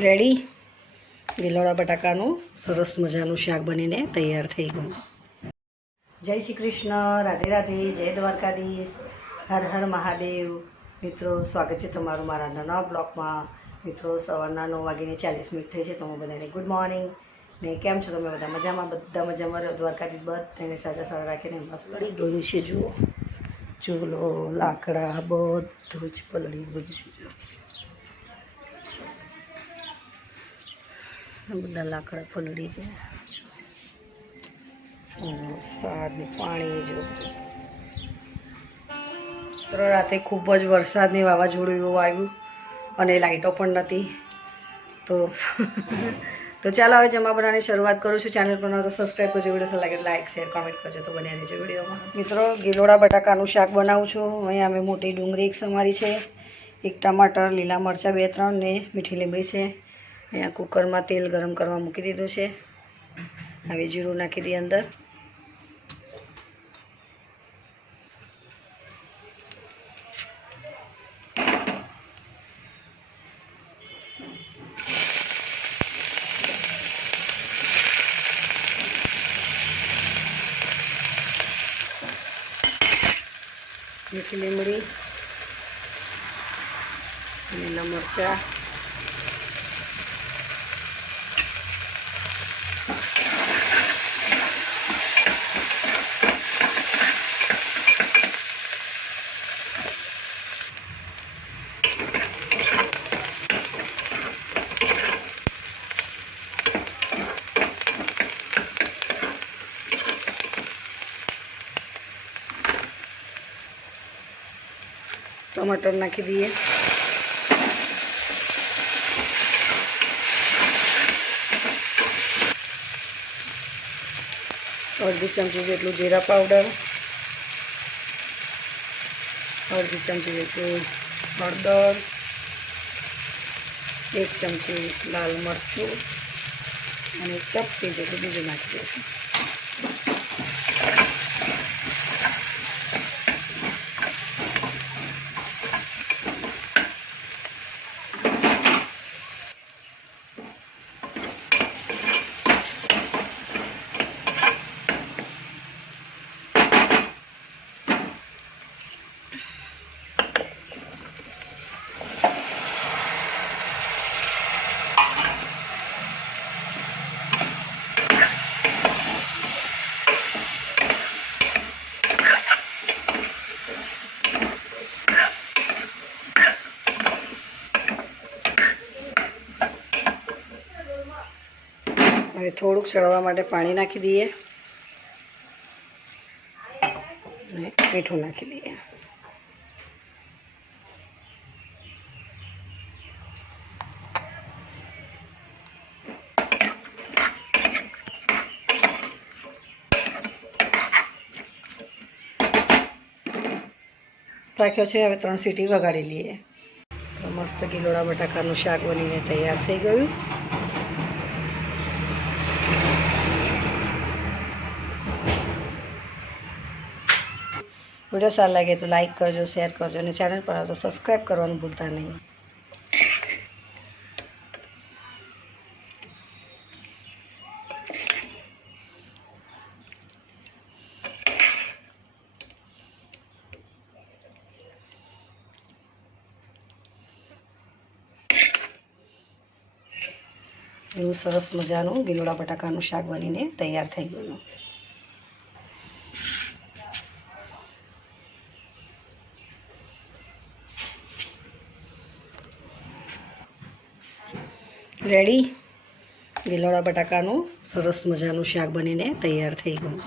Ready ગિલોડા બટાકાનું સરસ મજાનું શાક બનીને તૈયાર થઈ ગયું. જય શ્રી કૃષ્ણ, રાધે રાધે, જય દ્વારકાધીશ, હર હર મહાદેવ. મિત્રો, સ્વાગત છે તમારું મારા નવા બ્લોગમાં. મિત્રો, સવારના 9:40 થઈ છે. તમે બધાને ગુડ મોર્નિંગ. ને કેમ છો તમે બધા? મજામાં? બધા મજામાં. દ્વારકાધીશ બધાને સાજા સારા રાખીને મસ્ત પડી ગયું છે. જુઓ ચૂલો, લાકડા બધું જ પલળી ગયું છે. જુઓ બધા લાકડા પલળી ગયા. વરસાદ ને પાણી જો રાતે ખૂબ જ વરસાદ ને વાવાઝોડું એવું આવ્યું અને લાઇટો પણ નથી. તો ચાલો હવે જમા બનાવવાની શરૂઆત કરું છું. ચેનલ પર તો સબસ્ક્રાઈબ કરજો, વિડીયો લાગે લાઇક શેર કોમેન્ટ કરજો. તો બન્યા રહેજો વિડીયોમાં. મિત્રો, ગિલોડા બટાકાનું શાક બનાવું છું. અહીંયા અમે મોટી ડુંગળી એક સમારી છે, એક ટમાટર, લીલા મરચાં 2-3 ને મીઠી લીમડી છે. અહીંયા કુકરમાં તેલ ગરમ કરવા મૂકી દીધું છે. હવે જીરું નાખી દઈએ અંદર. મીઠી લીમડી, લીલા મરચાં, टमाटर नाखी दिए. अर्धी चमची जेटलू जीरा पाउडर, अर्धी चमची जेटलू हळदर, 1 चमची लाल मरचू અને ચપટી જેટલું બીજું નાખી દઈશું. હવે થોડુંક ચડવા માટે પાણી નાખી દઈએ અને મીઠું નાખી દઈએ. રાખ્યો છે. હવે 3 સીટી વગાડી લઈએ. તો મસ્ત ગિલોડા બટાકાનું શાક બનીને તૈયાર થઈ ગયું. वीडियो सारा लगे तो लाइक करजो, शेर करजो और चैनल पर तो सब्सक्राइब करवाना भूलता नहीं. એવું સરસ મજાનું ગિલોડા બટાકાનું શાક બનીને તૈયાર થઈ ગયું. રેડી ગિલોડા બટાકાનું સરસ મજાનું શાક બનીને તૈયાર થઈ ગયું.